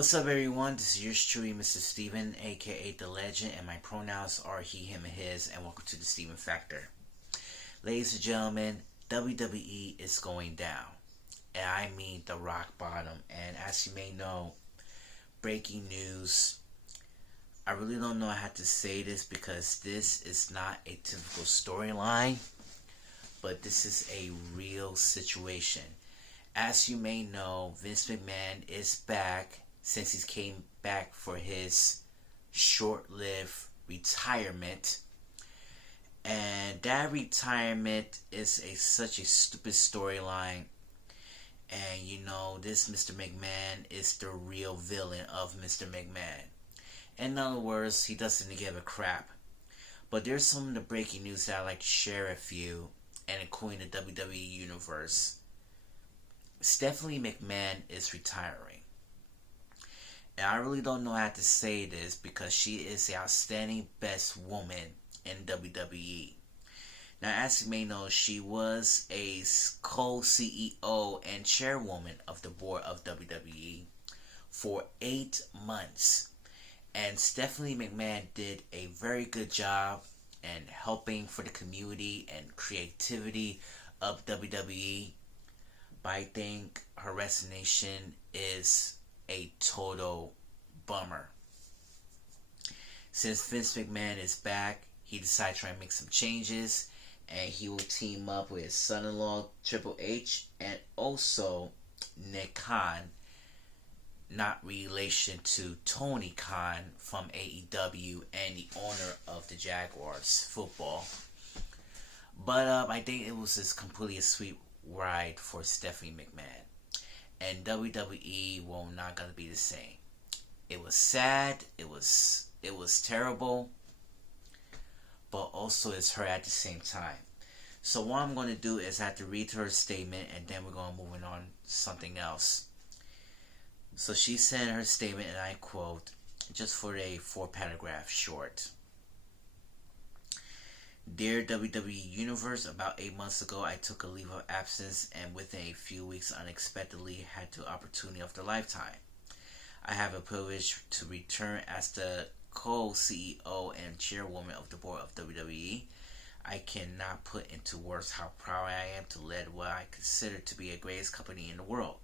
What's up, everyone? This is yours truly, Mr. Steven, aka The Legend, and my pronouns are he, him, and his, and welcome to the Steven Factor. Ladies and gentlemen, WWE is going down, and I mean the rock bottom. And as you may know, breaking news. I really don't know how to say this because this is not a typical storyline, but this is a real situation. As you may know, Vince McMahon is back since he came back for his short-lived retirement. And that retirement is such a stupid storyline. And you know, this Mr. McMahon is the real villain of Mr. McMahon. In other words, he doesn't give a crap. But there's some of the breaking news that I'd like to share with you, and including the WWE Universe. Stephanie McMahon is retiring. And I really don't know how to say this because she is the outstanding best woman in WWE. Now, as you may know, she was a co-CEO and chairwoman of the board of WWE for 8 months. And Stephanie McMahon did a very good job in helping for the community and creativity of WWE. But I think her resignation is a total bummer. Since Vince McMahon is back, he decided to try and make some changes, and he will team up with his son-in-law Triple H and also Nick Khan, not relation to Tony Khan from AEW and the owner of the Jaguars football. But I think it was just completely a sweet ride for Stephanie McMahon, and WWE will not gonna be the same. It was sad, it was terrible, but also it's her at the same time. So what I'm going to do is I have to read her statement, and then we're going to move on to something else. So she said her statement, and I quote, just for a 4-paragraph short. Dear WWE Universe, about 8 months ago I took a leave of absence, and within a few weeks unexpectedly had the opportunity of the lifetime. I have a privilege to return as the co-CEO and chairwoman of the board of WWE. I cannot put into words how proud I am to lead what I consider to be the greatest company in the world,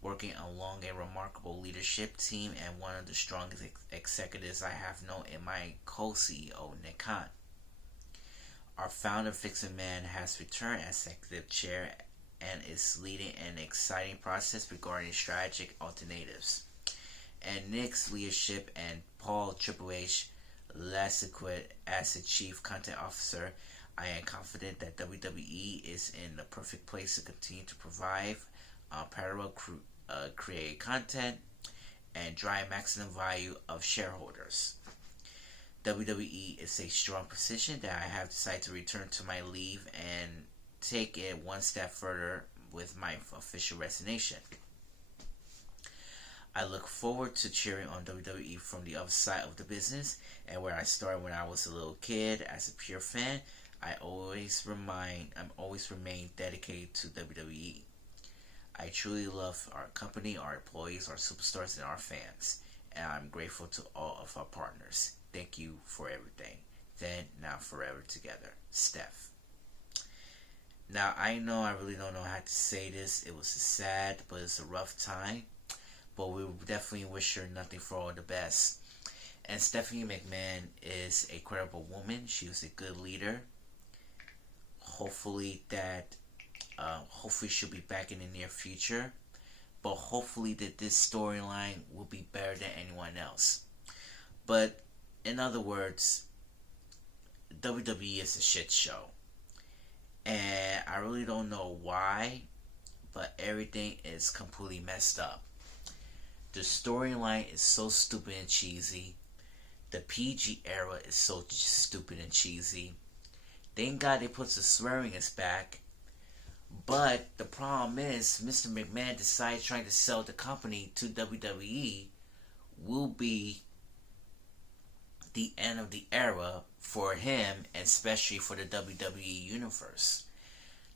working along a remarkable leadership team and one of the strongest executives I have known in my co-CEO, Nick Khan. Our founder, Vince McMahon, has returned as executive chair and is leading an exciting process regarding strategic alternatives. And Nick's leadership and Paul Triple H Lassequit as the chief content officer, I am confident that WWE is in the perfect place to continue to provide parallel create content and drive maximum value of shareholders. WWE is a strong position that I have decided to return to my leave and take it one step further with my official resignation. I look forward to cheering on WWE from the other side of the business, and where I started when I was a little kid as a pure fan, I'm always remain dedicated to WWE. I truly love our company, our employees, our superstars, and our fans, and I'm grateful to all of our partners. Thank you for everything. Then, now, forever together. Steph. Now, I know I really don't know how to say this. It was sad, but it's a rough time. But we definitely wish her nothing for all the best. And Stephanie McMahon is a credible woman. She was a good leader. Hopefully she'll be back in the near future. But hopefully that this storyline will be better than anyone else. But in other words, WWE is a shit show. And I really don't know why, but everything is completely messed up. The storyline is so stupid and cheesy. The PG era is so stupid and cheesy. Thank God they put the swearing is back. But the problem is, Mr. McMahon decided trying to sell the company to WWE will be the end of the era for him, and especially for the WWE Universe.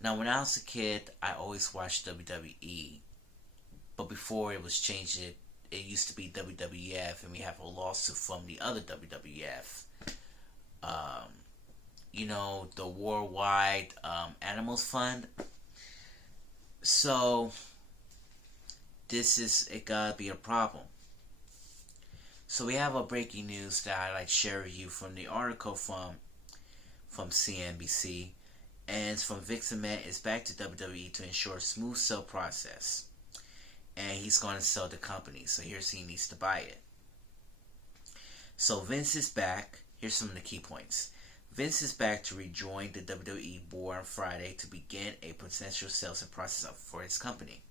Now, when I was a kid, I always watched WWE. But before it was changed, it used to be WWF, and we have a lawsuit from the other WWF. Um, the Worldwide Animals Fund. So it gotta be a problem. So we have a breaking news that I like to share with you from the article from CNBC, and it's from Vince McMahon is back to WWE to ensure a smooth sale process, and he's going to sell the company. So here's he needs to buy it. So Vince is back. Here's some of the key points. Vince is back to rejoin the WWE board on Friday to begin a potential sales process for his company.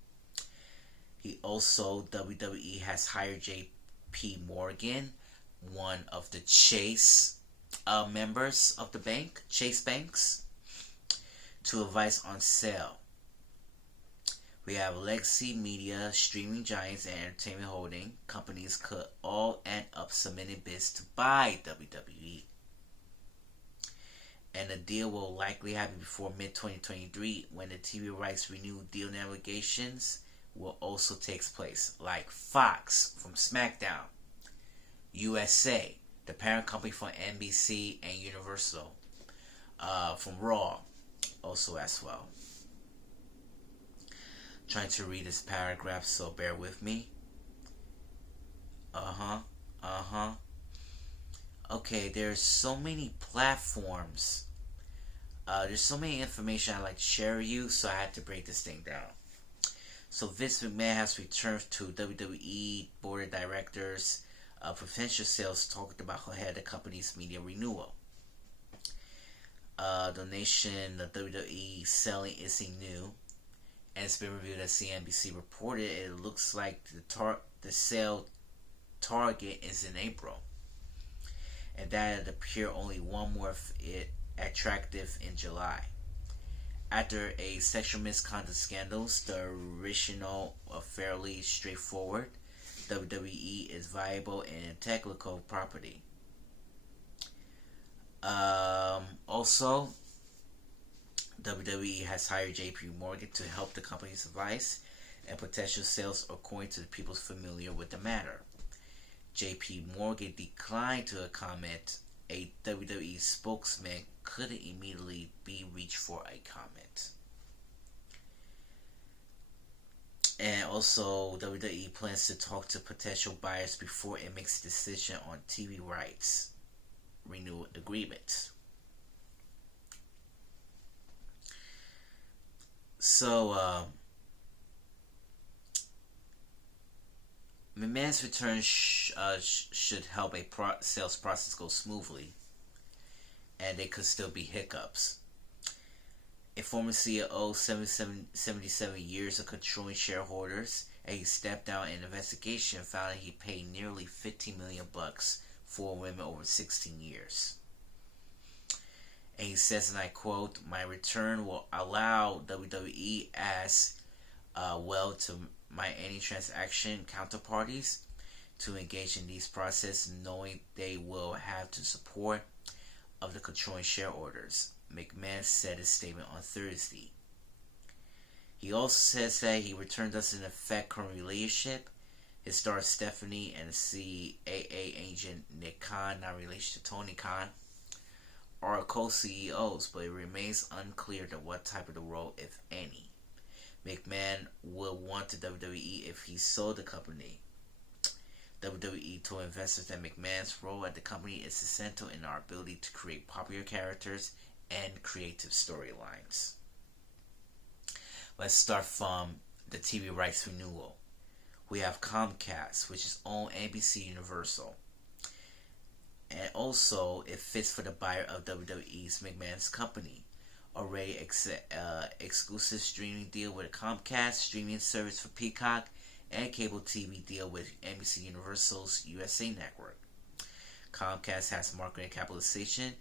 WWE has hired J.P. Morgan, one of the Chase members of the bank, Chase Banks, to advise on sale. We have legacy media, streaming giants, and entertainment holding companies could all end up submitting bids to buy WWE. And the deal will likely happen before mid-2023 when the TV rights renewal deal negotiations will also take place, like Fox from SmackDown, USA, the parent company from NBC, and Universal from Raw, also as well. Trying to read this paragraph, so bear with me. Okay, there's so many platforms. There's so many information I'd like to share with you, so I had to break this thing down. So Vince McMahon has returned to WWE board of directors. Potential sales talked about ahead of the company's media renewal. Donation, the WWE selling isn't new, and it's been reviewed as CNBC reported. It looks like the sale target is in April, and that it appear only one more attractive in July. After a sexual misconduct scandals, the original are fairly straightforward. WWE is viable and integral property. Also, WWE has hired J.P. Morgan to help the company's advice and potential sales according to the people familiar with the matter. J.P. Morgan declined to comment. A WWE spokesman couldn't immediately be reached for a comment. And also, WWE plans to talk to potential buyers before it makes a decision on TV rights renewal agreement. So, McMahon's return should help a sales process go smoothly, and there could still be hiccups. A former CEO, 77 years of controlling shareholders, and he stepped down in an investigation found that he paid nearly $15 million for women over 16 years. And he says, and I quote, "My return will allow WWE as well to my any transaction counterparties to engage in these processes, knowing they will have the support of the controlling shareholders," McMahon said in a statement on Thursday. He also says that he returned doesn't affect current relationship. His star Stephanie and the CAA agent Nick Khan, not related to Tony Khan, are co-CEOs, but it remains unclear to what type of the role, if any, McMahon will want to WWE if he sold the company. WWE told investors that McMahon's role at the company is essential in our ability to create popular characters and creative storylines. Let's start from the TV rights renewal. We have Comcast, which is owned NBC Universal. And also, it fits for the buyer of WWE's McMahon's company. Already exclusive streaming deal with Comcast, streaming service for Peacock, and cable TV deal with NBC Universal's USA network. Comcast has market capitalization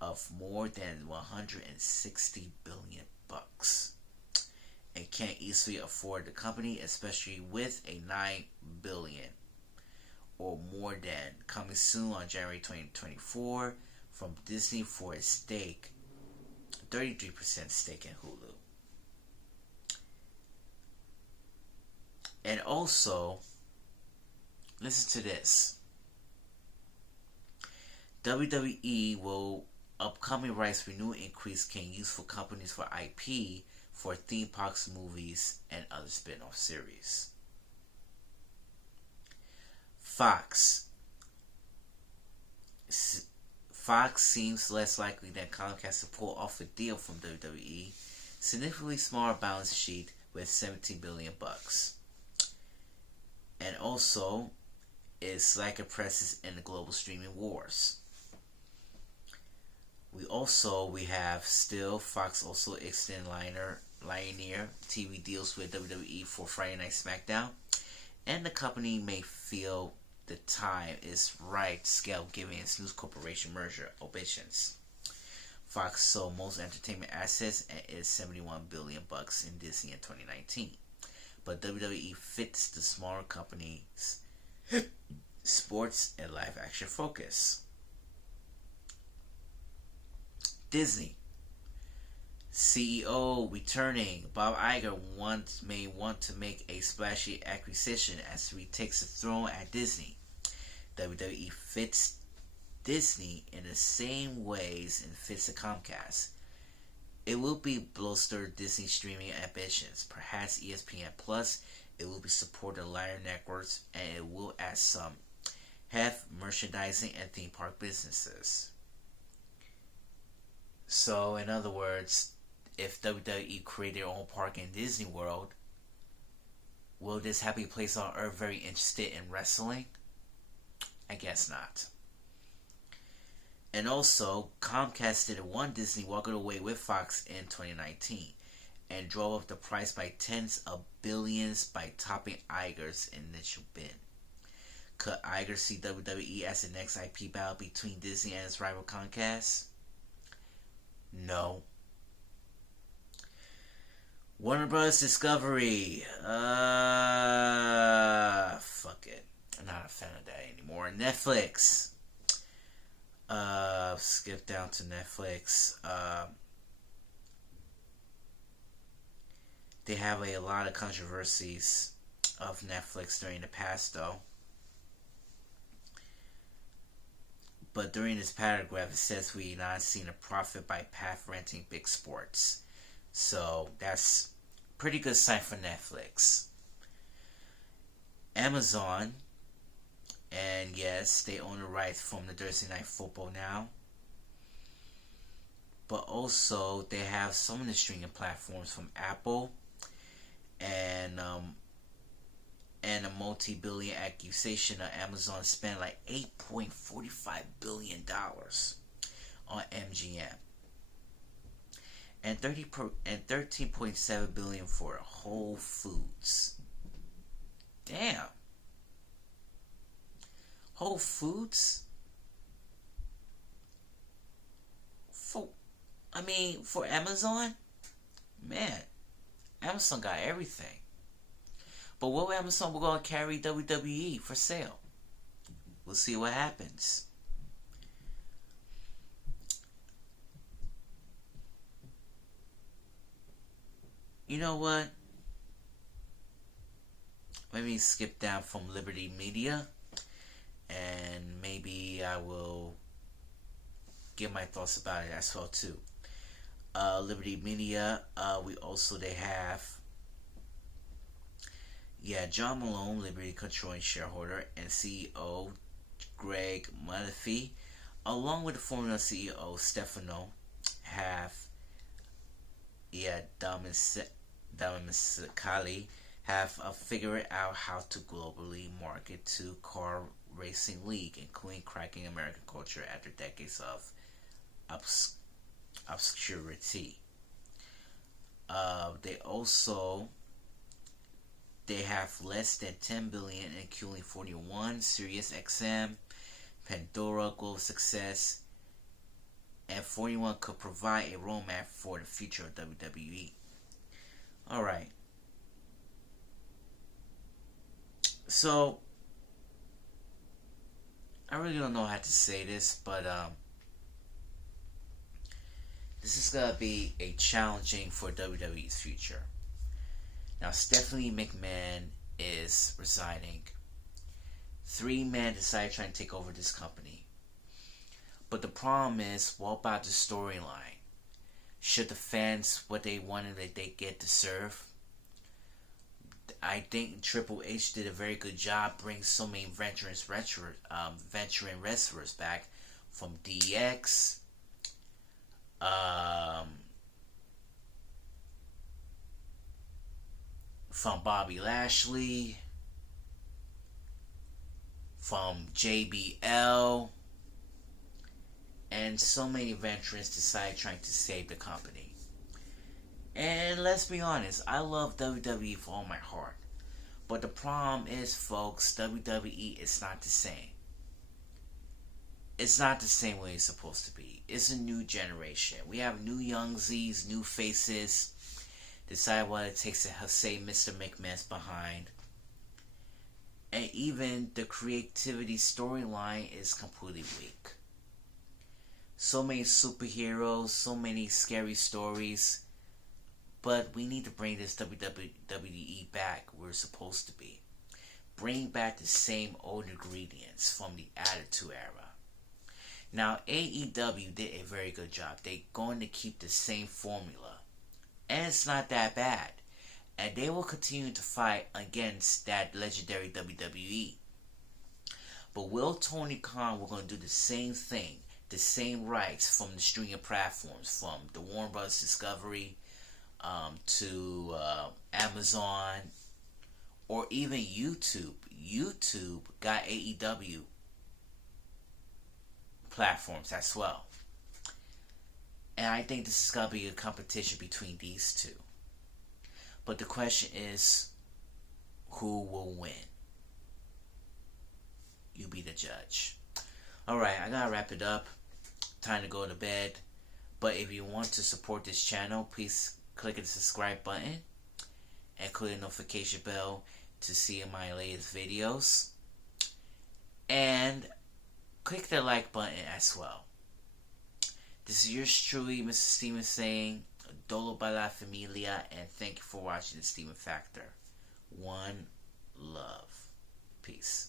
of more than $160 billion and can't easily afford the company, especially with a $9 billion or more than coming soon on January 2024 from Disney for a 33% stake in Hulu. And also, Listen to this. WWE will upcoming rights renewal increase can use for companies for IP for theme parks, movies, and other spin-off series. Fox. Fox seems less likely than Comcast to pull off a deal from WWE. Significantly smaller balance sheet with $17 billion bucks. And also, it's like a presence in the global streaming wars. We have still Fox also extend linear TV deals with WWE for Friday Night SmackDown, and the company may feel the time is right to scale given its News Corporation merger ambitions. Fox sold most entertainment assets and is $71 billion bucks in Disney in 2019, but WWE fits the smaller company's sports and live action focus. Disney CEO returning. Bob Iger may want to make a splashy acquisition as he takes the throne at Disney. WWE fits Disney in the same ways it fits the Comcast. It will be bolster Disney streaming ambitions, perhaps ESPN Plus. It will be supported linear networks, and it will add some have merchandising and theme park businesses. So, in other words, if WWE create their own park in Disney World, will this happy place on earth very interested in wrestling? I guess not. And also, Comcast did one Disney walking away with Fox in 2019 and drove up the price by tens of billions by topping Iger's initial bid. Could Iger see WWE as the next IP battle between Disney and its rival Comcast? No. Warner Bros. Discovery. Fuck it. I'm not a fan of that anymore. Netflix. Skip down to Netflix. They have a lot of controversies of Netflix during the past, though. But during this paragraph, it says we not seen a profit by path renting big sports. So that's pretty good sign for Netflix. Amazon, and yes, they own the rights from the Thursday Night Football now. But also, they have some of the streaming platforms from Apple, and a multi-billion accusation of Amazon spent like $8.45 billion on MGM. And $13.7 billion for Whole Foods. Damn. Whole Foods? For Amazon? Man, Amazon got everything. But what if Amazon will go and carry WWE for sale? We'll see what happens. You know what? Let me skip down from Liberty Media, and maybe I will give my thoughts about it as well too. Liberty Media, they have John Malone, Liberty controlling shareholder, and CEO Greg Murphy, along with the former CEO Stefano, have Damiskali have figured out how to globally market to car racing league, including cracking American culture after decades of obscurity. They have less than $10 billion, including 41 Sirius XM, Pandora, Global Success, and 41 could provide a roadmap for the future of WWE. Alright. So, I really don't know how to say this, but this is going to be a challenging for WWE's future. Now, Stephanie McMahon is resigning. Three men decided trying to take over this company. But the problem is, what about the storyline? Should the fans what they wanted that they get to serve? I think Triple H did a very good job bringing so many veteran wrestlers back, from DX, from Bobby Lashley, from JBL, and so many veterans decided trying to save the company. And let's be honest, I love WWE with all my heart. But the problem is, folks, WWE is not the same. It's not the same way it's supposed to be. It's a new generation. We have new young Z's, new faces. Decide what it takes to say Mr. McMahon's behind. And even the creativity storyline is completely weak. So many superheroes, so many scary stories. But we need to bring this WWE back where it's supposed to be. Bring back the same old ingredients from the Attitude Era. Now, AEW did a very good job. They're going to keep the same formula. And it's not that bad. And they will continue to fight against that legendary WWE. But will Tony Khan, we're going to do the same thing. The same rights from the streaming platforms. From the Warner Bros. Discovery to Amazon, or even YouTube. YouTube got AEW platforms as well. And I think this is going to be a competition between these two. But the question is, who will win? You be the judge. Alright, I gotta wrap it up. Time to go to bed. But if you want to support this channel, please click the subscribe button and click the notification bell to see my latest videos. And click the like button as well. This is yours truly, Mr. Steven, saying Dolo para la familia, and thank you for watching the Steven Factor. One love. Peace.